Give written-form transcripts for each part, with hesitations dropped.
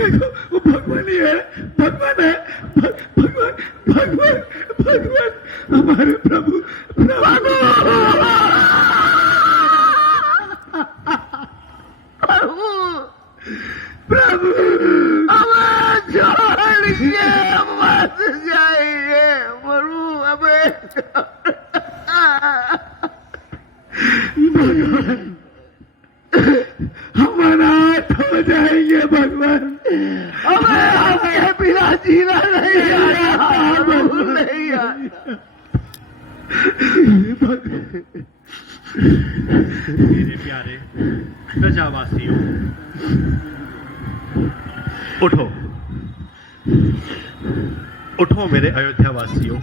देखो वो भगवान ही है, भगवान है, भगवान भगवान भगवान हमारे प्रभु प्रभु प्रभु हमें छोड़िए, मत जाइए प्रभु, हमें भगवान हम अनाथ हो जाएंगे भगवान, हमें आपके बिना जीना नहीं आता, प्रभु नहीं आता। मेरे प्यारे प्रजावासियों, उठो उठो मेरे अयोध्या वासियों।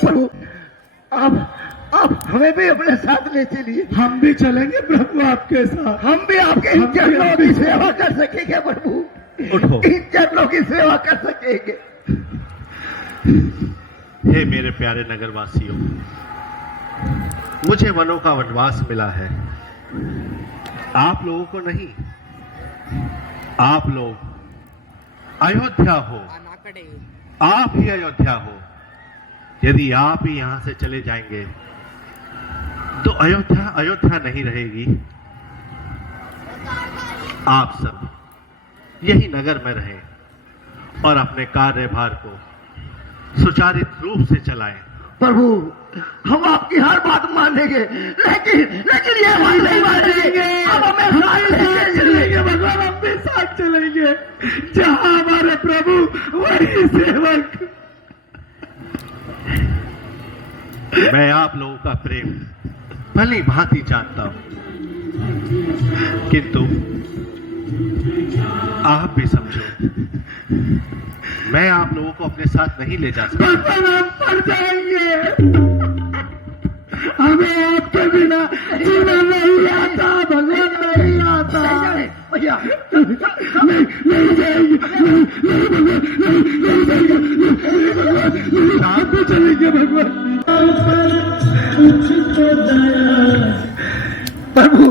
प्रभु आप हमें भी अपने साथ ले चलिए। हम भी चलेंगे प्रभु आपके साथ, हम भी आपके इन चरणों की सेवा कर सकेंगे प्रभु, उठो। इन चरणों की सेवा कर सकेंगे। हे मेरे प्यारे नगरवासियों, मुझे वनों का वनवास मिला है, आप लोगों को नहीं। आप लोग अयोध्या हो, आप ही अयोध्या हो। यदि आप ही यहां से चले जाएंगे तो अयोध्या अयोध्या नहीं रहेगी। आप सब यही नगर में रहें और अपने कार्यभार को सुचारित रूप से चलाएं। प्रभु हम आपकी हर बात मानेंगे, लेकिन ये बात नहीं मानेंगे। अब हमें साथ लेके चलेंगे भगवान, हम भी साथ चलेंगे। जहां हमारे प्रभु वही सेवक। मैं आप लोगों का प्रेम भली भांति जानता हूं, किंतु आप भी समझो, मैं आप लोगों को अपने साथ नहीं ले जा सकता। भगवान हम पड़ जाएंगे, हमें आपके बिना जीना नहीं आता, भगवान नहीं आता। भैया नहीं जाएंगे, नहीं भगवान, साथ में चलेंगे भगवान। प्रभु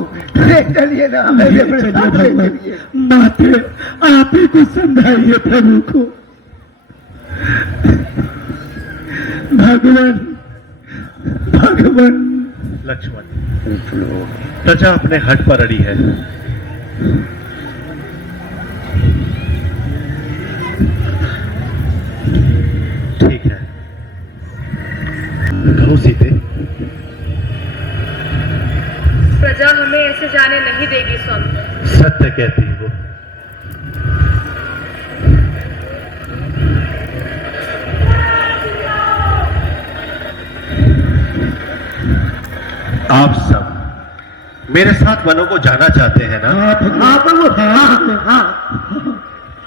चलिए ना, चलिए माते आप ही कुछ समझाइए प्रभु को। भगवान भगवान। लक्ष्मण, प्रजा अपने हट पर अड़ी है। ठीक है, कहो सीते। प्रजा हमें ऐसे जाने नहीं देगी स्वामी। सत्य कहती हो। आप सब मेरे साथ वनों को जाना चाहते हैं ना?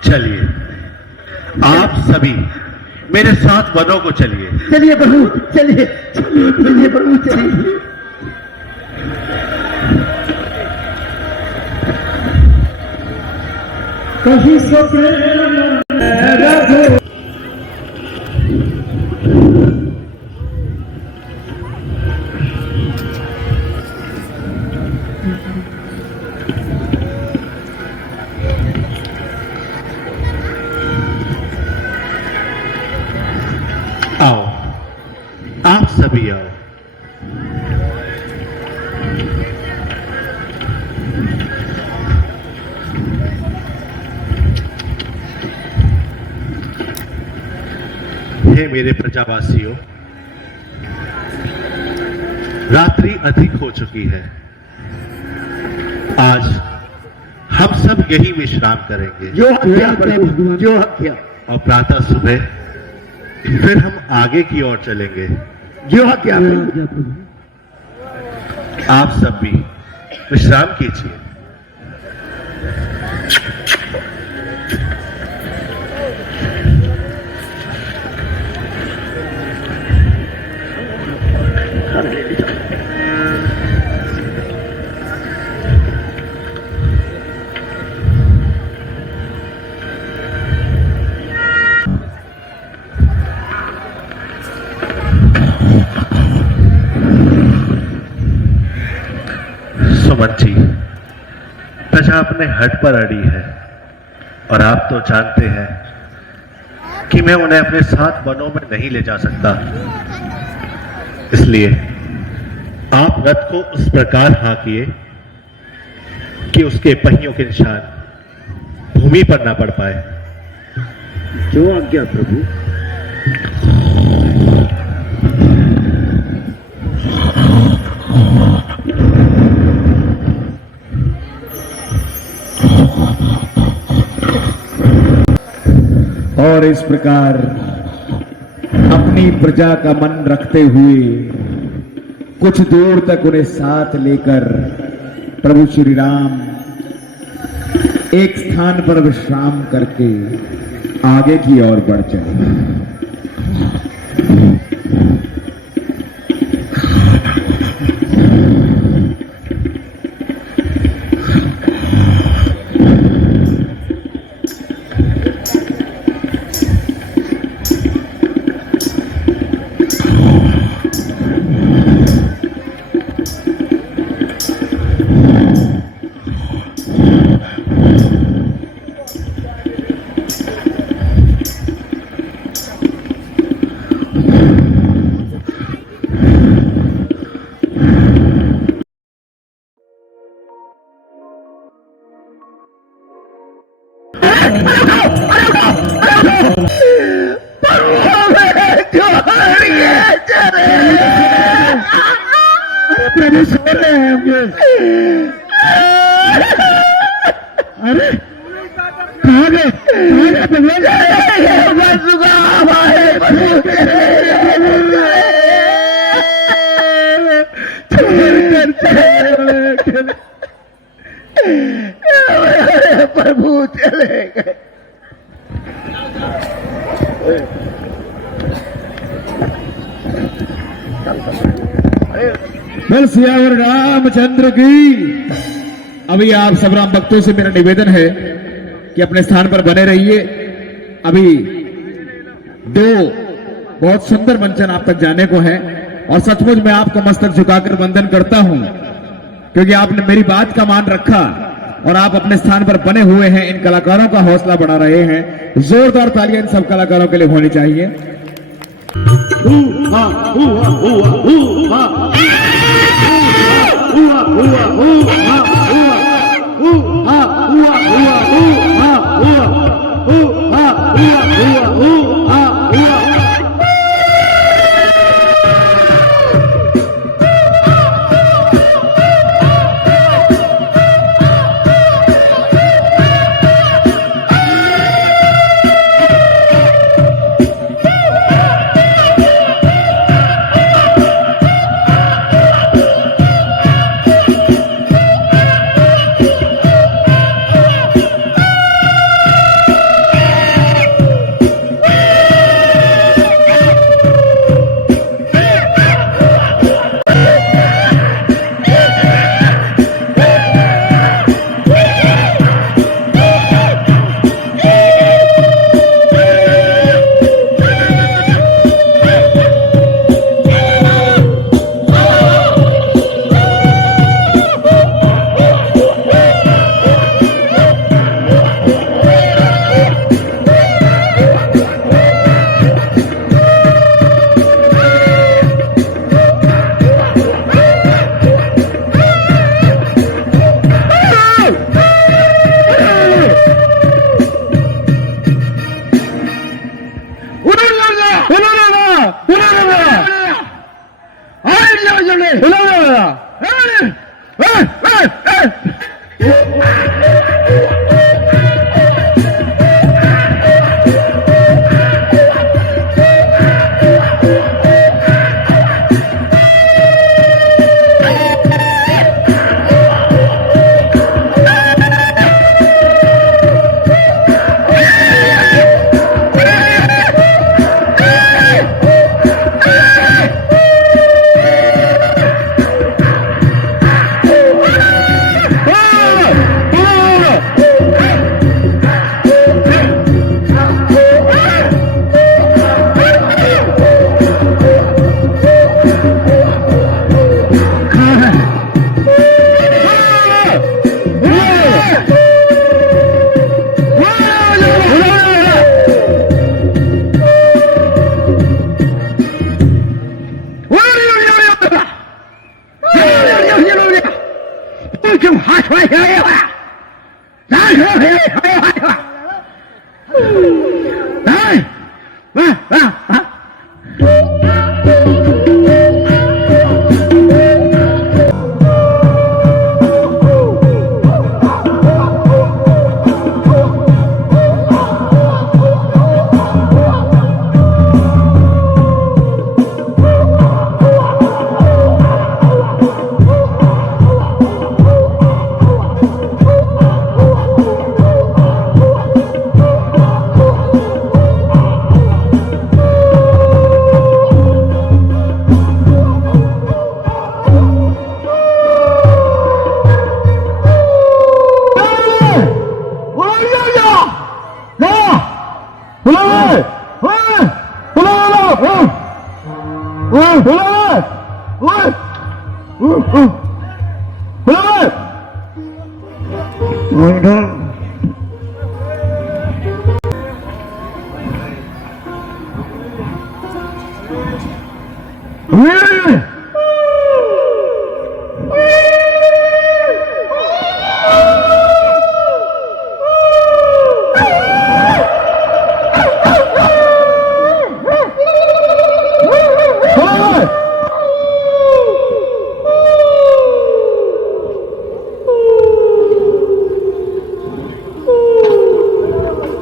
चलिए, आप सभी मेरे साथ वनों को चलिए। चलिए प्रभु, चलिए चलिए प्रभु, चलिए। कहीं से आओ, आप सभी आओ। हे मेरे प्रजावासियों, रात्रि अधिक हो चुकी है। आज हम सब यही विश्राम करेंगे। जो हत्या, जो हत्या, और प्रातः सुबह फिर हम आगे की ओर चलेंगे। जो हत्या। आप सब भी विश्राम कीजिए। सुमन जी, प्रजा अपने हट पर अड़ी है और आप तो जानते हैं कि मैं उन्हें अपने साथ वनों में नहीं ले जा सकता। इसलिए आप रथ को उस प्रकार हाँकिए कि उसके पहियों के निशान भूमि पर ना पड़ पाए। जो आज्ञा प्रभु। और इस प्रकार अपनी प्रजा का मन रखते हुए कुछ दूर तक उन्हें साथ लेकर प्रभु श्री राम एक स्थान पर विश्राम करके आगे की ओर बढ़ चले। प्रभु सो रहे हैं अरे कहाँ गए प्रभु चले गए। बल सियावर रामचंद्र की। अभी आप सब राम भक्तों से मेरा निवेदन है कि अपने स्थान पर बने रहिए। अभी दो बहुत सुंदर मंचन आप तक जाने को है और सचमुच मैं आपका मस्तक झुकाकर वंदन करता हूं क्योंकि आपने मेरी बात का मान रखा और आप अपने स्थान पर बने हुए हैं। इन कलाकारों का हौसला बढ़ा रहे हैं। जोरदार तालियां इन सब कलाकारों के लिए होनी चाहिए।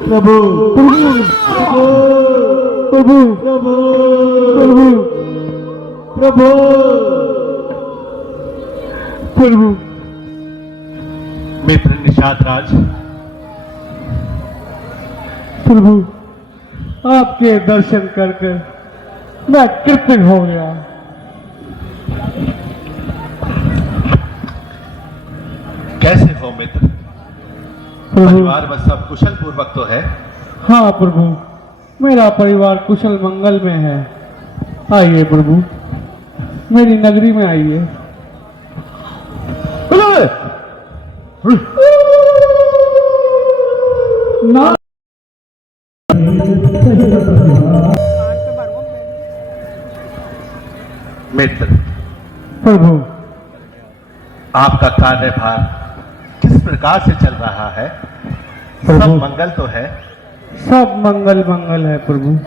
प्रभु प्रभु प्रभु प्रभु प्रभु मित्र निषाद राज, प्रभु आपके दर्शन कर कर मैं कृतज्ञ हो गया। कैसे हो मित्र? प्रभु परिवार में सब कुशल पूर्वक तो है? हाँ प्रभु, मेरा परिवार कुशल मंगल में है। आइए प्रभु, मेरी नगरी में आइए। ना मित्र, प्रभु आपका कार्यभार किस प्रकार से चल रहा है? सब प्रभु मंगल तो है? सब मंगल मंगल है प्रभु।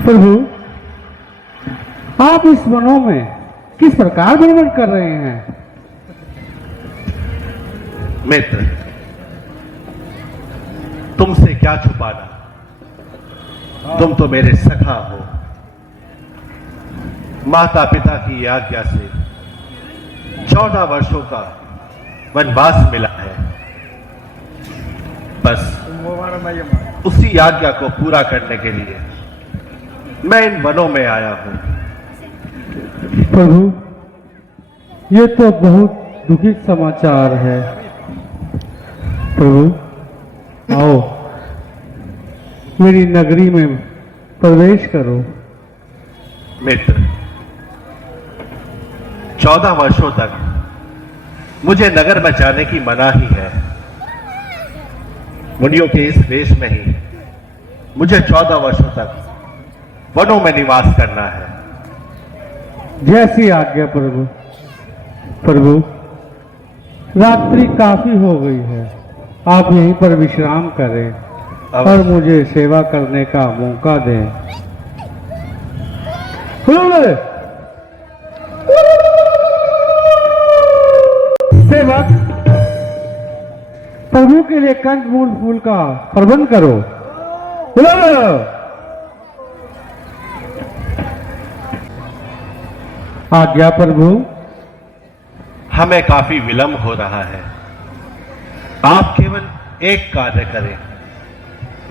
प्रभु आप इस वनों में किस प्रकार भ्रमण कर रहे हैं? मित्र, तुमसे क्या छुपाना, तुम तो मेरे सखा हो। माता पिता की आज्ञा से 14 वर्षों का वनवास मिला है। बस उसी आज्ञा को पूरा करने के लिए मैं इन वनों में आया हूं। प्रभु ये तो बहुत दुखित समाचार है। प्रभु आओ मेरी नगरी में प्रवेश करो। मित्र, 14 वर्षों तक मुझे नगर में जाने की मनाही है। मुनियों के इस देश में ही मुझे 14 वर्षों तक वनों में निवास करना है। जैसी आज्ञा प्रभु। प्रभु रात्रि काफी हो गई है, आप यहीं पर विश्राम करें और मुझे सेवा करने का मौका दें। सेवक प्रभु के लिए कंदमूल फूल का प्रबंध करो। आज्ञा प्रभु। हमें काफी विलंब हो रहा है, आप केवल एक कार्य करें।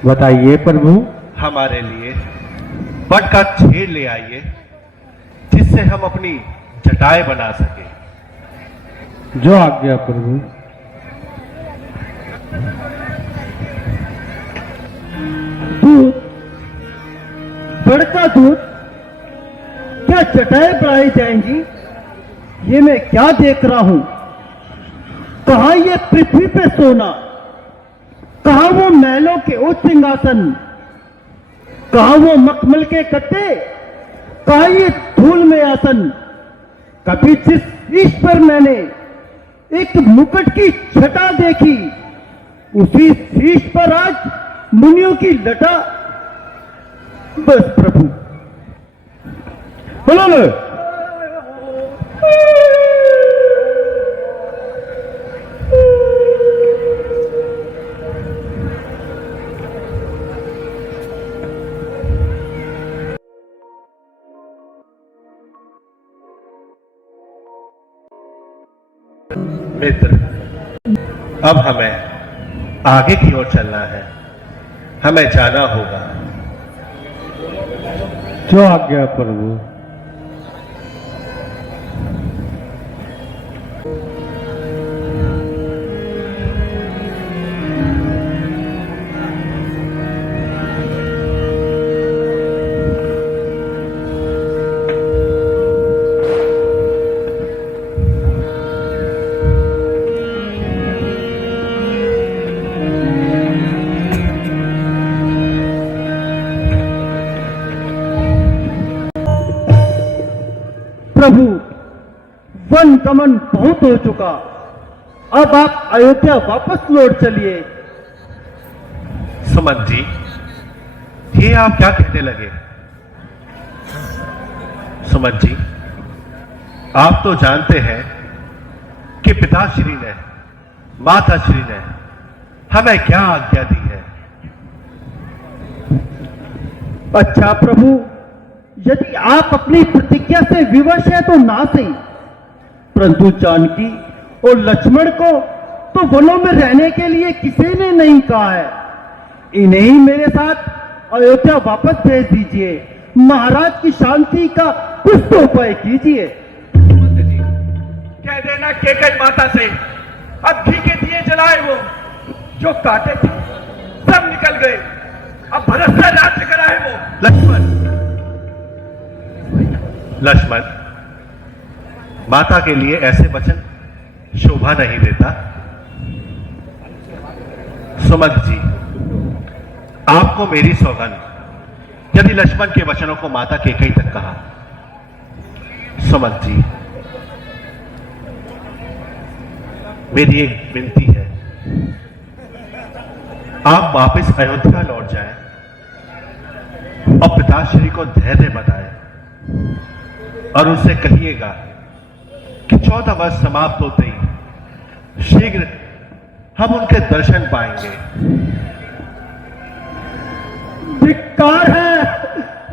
बताइए प्रभु। हमारे लिए बट का छेड़ ले आइए, जिससे हम अपनी जटाएं बना सके। जो आज्ञा प्रभु। दूध, बड़का दूध, क्या चटाई बढ़ाई जाएंगी? ये मैं क्या देख रहा हूं? कहा ये पृथ्वी पे सोना, कहा वो महलों के उच्च सिंहासन, कहा वो मखमल के कट्टे, कहा ये धूल में आसन। कभी जिस शीश पर मैंने एक मुकुट की छटा देखी, उसी शीश पर आज मुनियों की लटा। बस प्रभु, बोलो लो। मित्र, अब हमें आगे की ओर चलना है, हमें जाना होगा। जो आज्ञा प्रभु। प्रभु, वन गमन बहुत हो चुका, अब आप अयोध्या वापस लौट चलिए। सुमन जी, ये आप क्या कहने लगे? सुमन जी, आप तो जानते हैं कि पिताश्री ने, माताश्री ने हमें क्या आज्ञा दी है। अच्छा प्रभु, यदि आप अपनी प्रतिज्ञा से विवश है तो ना सही, परंतु जानकी और लक्ष्मण को तो वनों में रहने के लिए किसी ने नहीं कहा है। इन्हें ही मेरे साथ अयोध्या वापस भेज दीजिए। महाराज की शांति का कुछ तो उपाय कीजिए। कह देना केकई माता से अब घी के दिए जलाए, वो जो काटे थे सब निकल गए, अब भरत से राज्य कराए वो। लक्ष्मण, लक्ष्मण, माता के लिए ऐसे वचन शोभा नहीं देता। सुमंत जी, आपको मेरी सौगंध, यदि लक्ष्मण के वचनों को माता केकई तक कहा। सुमंत जी, मेरी एक विनती है, आप वापस अयोध्या लौट जाएं और पिताश्री को धैर्य बताएं और उनसे कहिएगा कि 14 वर्ष समाप्त होते ही शीघ्र हम उनके दर्शन पाएंगे। धिक्कार है,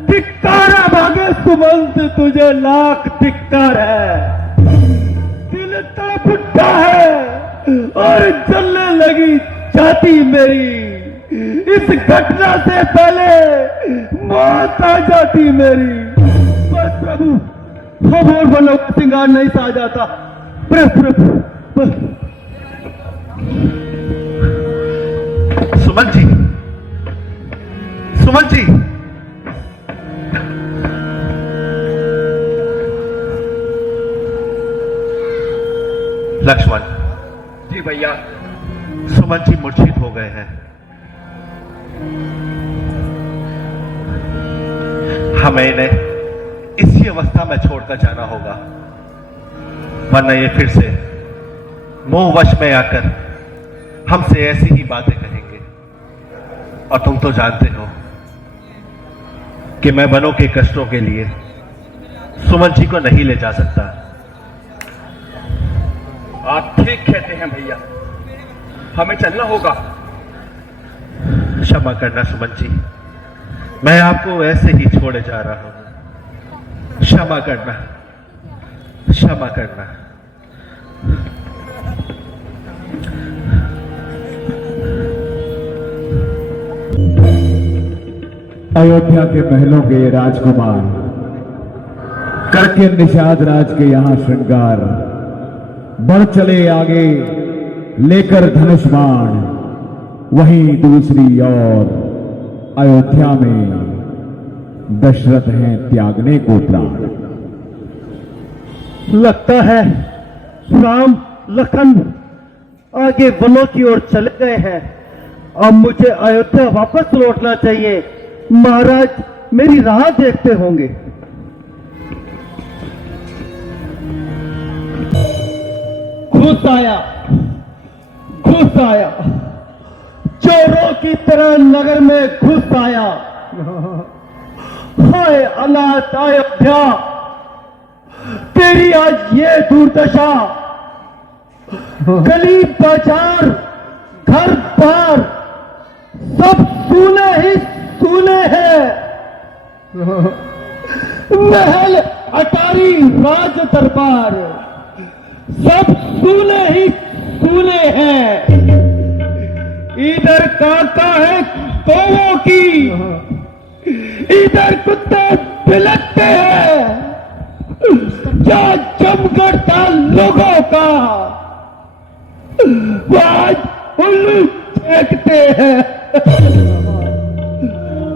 धिक्कार है भागे सुमंत, तुझे लाख धिक्कार है। दिल तड़प उठा है और जलने लगी छाती मेरी। इस घटना से पहले मौत आ जाती मेरी। बस प्रभु, हम और बनों का श्रृंगार नहीं सा जाता। प्रभु, सुमन जी, सुमन जी, लक्ष्मण जी भैया। सुमन जी मूर्छित हो गए हैं। हमें इन्हें इसी अवस्था में छोड़कर जाना होगा, वरना ये फिर से मोहवश में आकर हमसे ऐसी ही बातें कहेंगे। और तुम तो जानते हो कि मैं बनों के कष्टों के लिए सुमन जी को नहीं ले जा सकता। आप ठीक कहते हैं भैया, हमें चलना होगा। क्षमा करना सुमन जी, मैं आपको ऐसे ही छोड़े जा रहा हूं। क्षमा करना, क्षमा करना। अयोध्या के महलों के ये राजकुमार करके निषाद राज के यहां श्रृंगार, बढ़ चले आगे लेकर धनुष बाण, वहीं दूसरी ओर अयोध्या में दशरथ हैं त्यागने को प्राण। लगता है राम लखन आगे वनों की ओर चले गए हैं। अब मुझे अयोध्या वापस लौटना चाहिए। महाराज मेरी राह देखते होंगे। घुस आया चोरों की तरह नगर में घुस आया। हाय अनाथ अयोध्या, तेरी आज ये दुर्दशा। गली बाजार घर बार सब सूने ही सूने हैं। महल अटारी राज दरबार सब सूने ही सूने हैं। इधर काका है कौवों की, इधर कुत्ते बिलकते हैं। क्या जमघट था लोगों का, वो आज उल्लू फेंकते हैं।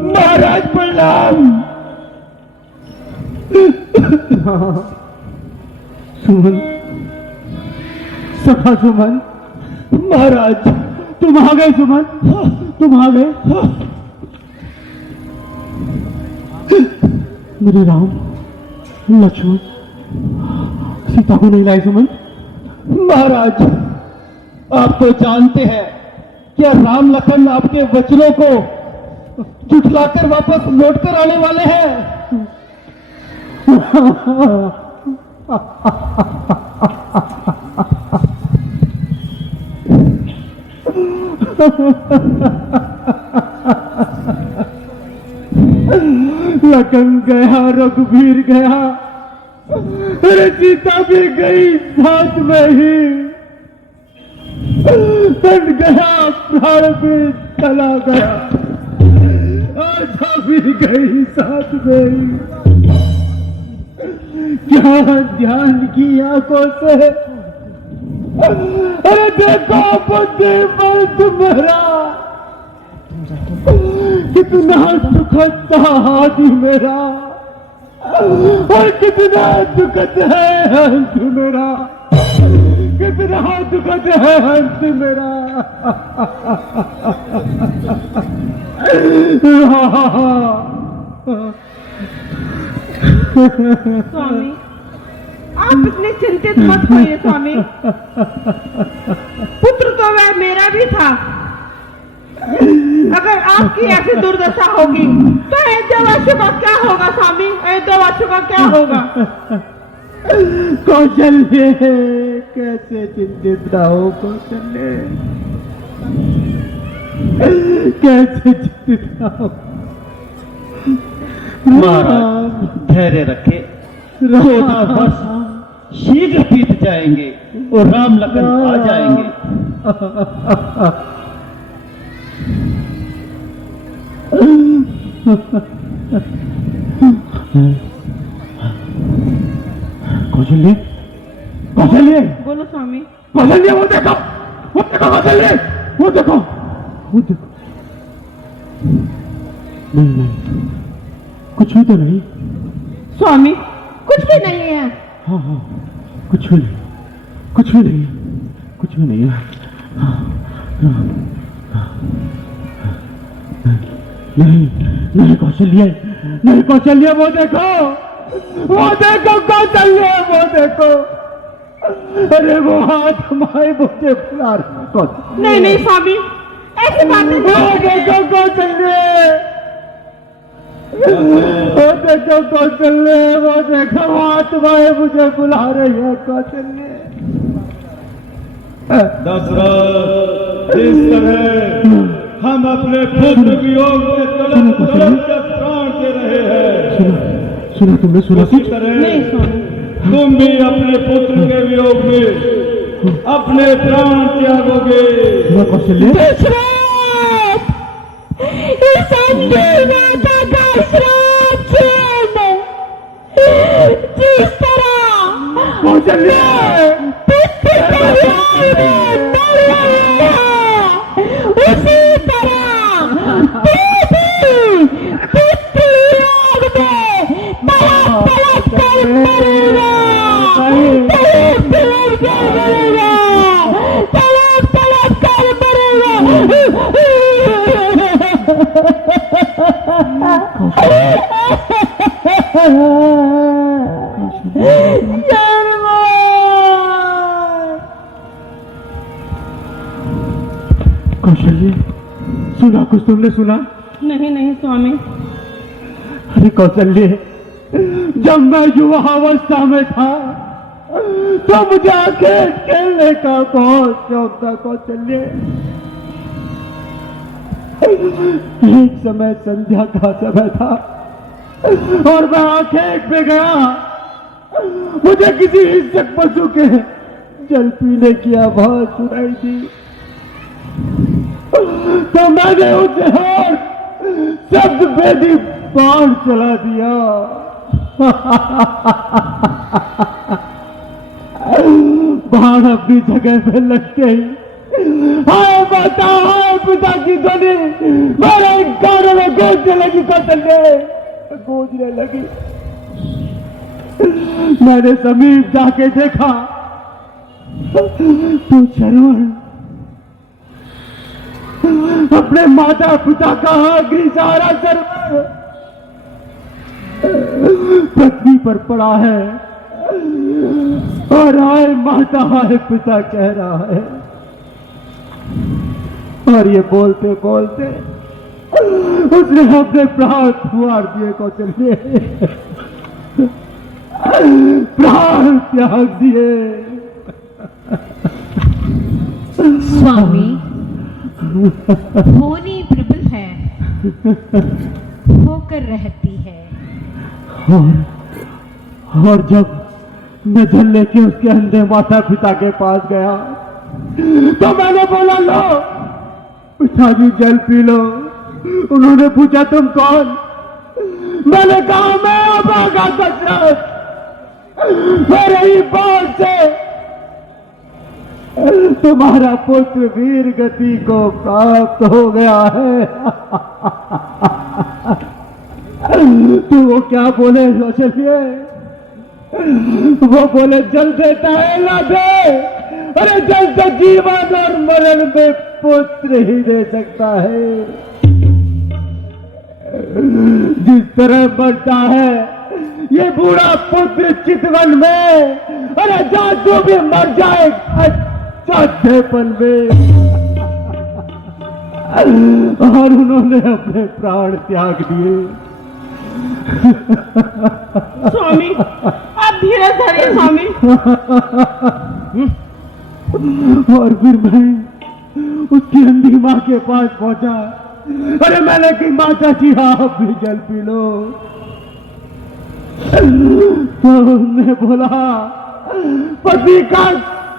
महाराज प्रणाम। सुमन, सखा सुमन। महाराज तुम आ गए सुमन, तुम आ गए। मेरे राम लक्ष्मण सीता को नहीं लाई सुमन। महाराज आप तो जानते हैं क्या राम लखन आपके वचनों को जुटलाकर वापस लौटकर आने वाले हैं। लखन गया, रघुवीर गया, अरे सीता भी गई साथ में ही। बन गया प्राण भी चला गया, आशा भी गई साथ में ही। क्या ध्यान की आंखों से, अरे देखो बुद्धिमंत मेरा, कितना सुखद था हाथी मेरा, और कितना दुखद है हंस मेरा, कितना दुखद है हंस मेरा। स्वामी आप इतने चिंतित मत होइए स्वामी। पुत्र तो वह मेरा भी था। अगर आपकी ऐसी दुर्दशा होगी तो अयोध्यावासियों का क्या होगा स्वामी, अयोध्यावासियों का क्या होगा। कौशल्य कैसे चिंतित ना हो, कौशल्य कैसे चिंतित ना हो। महाराज धैर्य रखे, 14 वर्ष शीघ्र बीत जाएंगे और राम लखन आ जाएंगे। कौशल्य, कौशल्य, बोलो स्वामी। कौशल्य, वो देखो कौशल्य, वो देखो, वो देखो। नहीं नहीं, कुछ भी तो नहीं स्वामी कुछ भी नहीं है। हाँ हाँ, कुछ भी नहीं, कुछ भी नहीं, कुछ भी नहीं है। नहीं नहीं कौशल्य, नहीं कौशल्य, वो देखो कौशल्य, वो देखो। अरे वो हाथ माए मुझे बुला रहा कौशल्य। नहीं नहीं स्वामी ऐसी बातें वो देखो कौशल्य, वो देखो कौशल्य, वो देखो हाथ माए मुझे बुला रही है कौशल्य। दशरथ, इस तरह हम अपने पुत्र वियोग में तड़प तड़प कर प्राण दे रहे हैं। सुना तुमने, सुना उसी तरह तुम भी अपने पुत्र के वियोग में अपने प्राण त्यागोगे। कौशल्य, दशरथ, इस अंतिम माता कौशल्य, सुना कुछ तुमने सुना? नहीं नहीं स्वामी। अरे कौशल्य, जब मैं युवा अवस्था में था तो मुझे खेल खेलने का बहुत शौक था कौशल्य। एक समय संध्या का समय था और मैं आखेट पे गया। मुझे किसी हिंसक पशु के जल पीने की आवाज सुनाई दी तो मैंने उसे और शब्द भेदी बाण चला दिया। बाण अपनी जगह पे लगते ही हाय माता, हाय पिता की ध्वनि मेरे कानों में गूंजने लगी। कौशल्य गूंजने लगी। मैंने समीप जाके देखा तो श्रवण अपने माता पिता का आखिरी सहारा श्रवण पृथ्वी पर पड़ा है और हाय माता हाय पिता कह रहा है। और ये बोलते बोलते उसने अपने प्राण फुआर दिए कौशल्य, प्राण त्याग दिए। स्वामी, होनी प्रबल है, होकर रहती है। और जब मैं जल लेके उसके अंधे माता पिता के पास गया तो मैंने बोला, लो पिताजी जल पी लो। उन्होंने पूछा तुम कौन? मैंने कहा मैं अभागा दशरथ, मेरे ही बात से तुम्हारा पुत्र वीर गति को प्राप्त हो गया है। तो वो क्या बोले कौशल्य? वो बोले जल देता है ना दे, अरे जल तो जीवन और मरण में पुत्र ही दे सकता है। जिस तरह मरता है ये बूढ़ा पुत्र चितवन में, अरे जादू भी मर जाए चौथेपन में। और उन्होंने अपने प्राण त्याग दिए। स्वामी आप धीरे धरिए स्वामी। और फिर मैं उसकी अंधी माँ के पास पहुंचा। अरे मैंने कि माता जी आप भी जल पी लो। तो उसने बोला पति का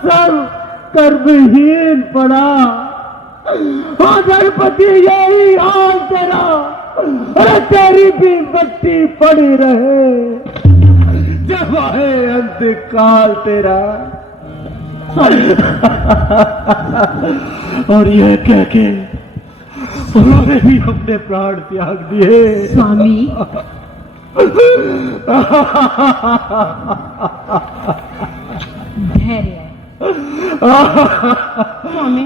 सब कर्महीन पड़ा, अगर पति यही हाल तेरा, अरे तेरी भी मट्टी पड़ी रहे जब आए अंतकाल तेरा। और यह कह के उन्होंने भी अपने प्राण त्याग दिए। स्वामी, धैर्य। स्वामी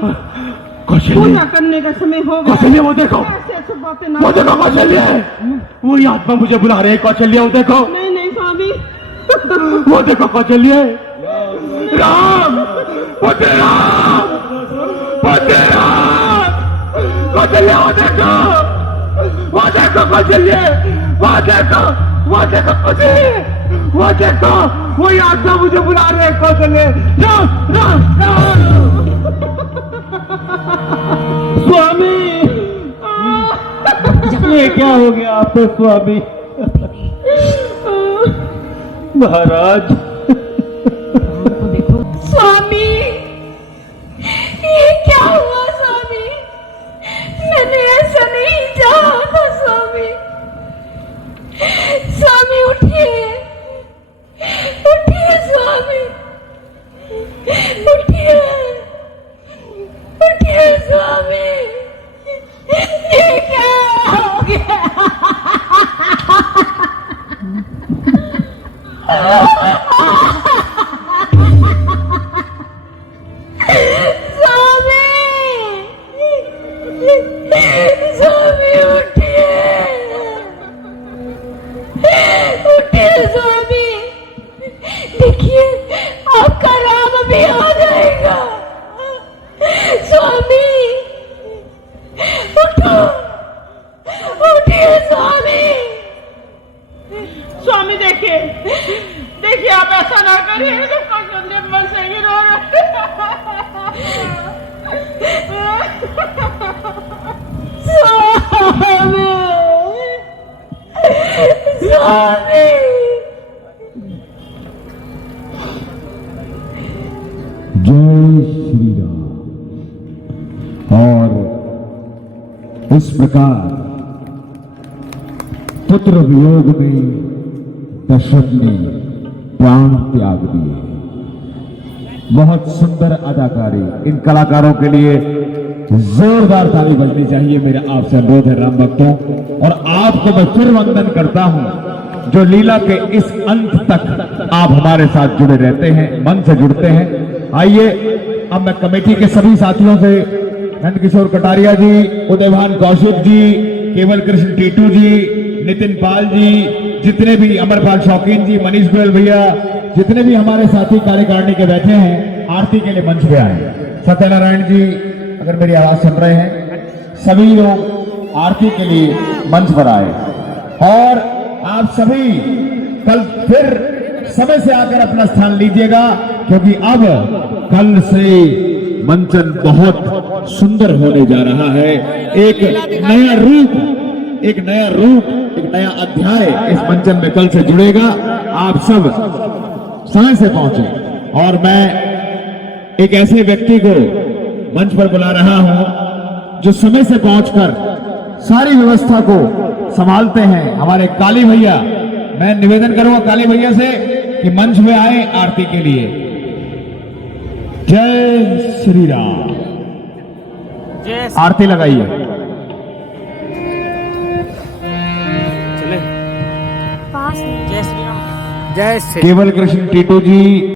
कौशल्य, पूजा करने का समय हो गया। कौशल्य वो देखो, ऐसे बातें ना वो देखो कौशल्य, वो आत्मा मुझे बुला रहे हैं। कौशल्य वो देखो, नहीं नहीं स्वामी। वो देखो कौशल्य, राम पुत्र राम, पुत्र राम। कौशल्य वो देखो, वो देखो कौशल्य, वो देखो, वो देखो कौशल्य, वो देखो, वो आत्मा मुझे बुला रहे हैं। कौशल्य राम राम राम। स्वामी ये क्या हो गया आपको स्वामी? महाराज देखो स्वामी, ये क्या हुआ स्वामी? मैंने ऐसा नहीं चाहा था स्वामी। स्वामी उठिए, उठिए स्वामी, उठिए, उठिए स्वामी। ये क्या हो गया? स्वामी, स्वामी देखिए देखिए, आप ऐसा ना करिए, तो कौशल निर्मल से ही रो स्वामी, स्वामी, जय श्री राम। और इस प्रकार पुत्र वियोग में दशरथ ने प्राण त्याग दिए। बहुत सुंदर अदाकारी। इन कलाकारों के लिए जोरदार ताली बजनी चाहिए। मेरा आपसे अनुरोध है राम भक्तों, और आपको मैं फिर वंदन करता हूं जो लीला के इस अंत तक आप हमारे साथ जुड़े रहते हैं, मन से जुड़ते हैं। आइए अब मैं कमेटी के सभी साथियों से, नंदकिशोर कटारिया जी, उदयभान कौशिक जी, केवल कृष्ण टीटू जी, नितिन पाल जी, जितने भी अमरपाल शौकीन जी, मनीष गोयल भैया, जितने भी हमारे साथी कार्यकारिणी के बैठे हैं, आरती के लिए मंच पे आए। सत्यनारायण जी, अगर मेरी आवाज सुन रहे हैं, सभी लोग आरती के लिए मंच पर आए। और आप सभी कल फिर समय से आकर अपना स्थान लीजिएगा, क्योंकि अब कल से मंचन बहुत सुंदर होने जा रहा है। एक नया रूप, एक नया अध्याय इस मंचन में कल से जुड़ेगा। आप सब समय से पहुंचे। और मैं एक ऐसे व्यक्ति को मंच पर बुला रहा हूं जो समय से पहुंचकर सारी व्यवस्था को संभालते हैं, हमारे काली भैया। मैं निवेदन करूंगा काली भैया से कि मंच में आए आरती के लिए। जय श्री राम। आरती लगाइए। चले। पास जय श्री राम। केवल कृष्ण टीटू जी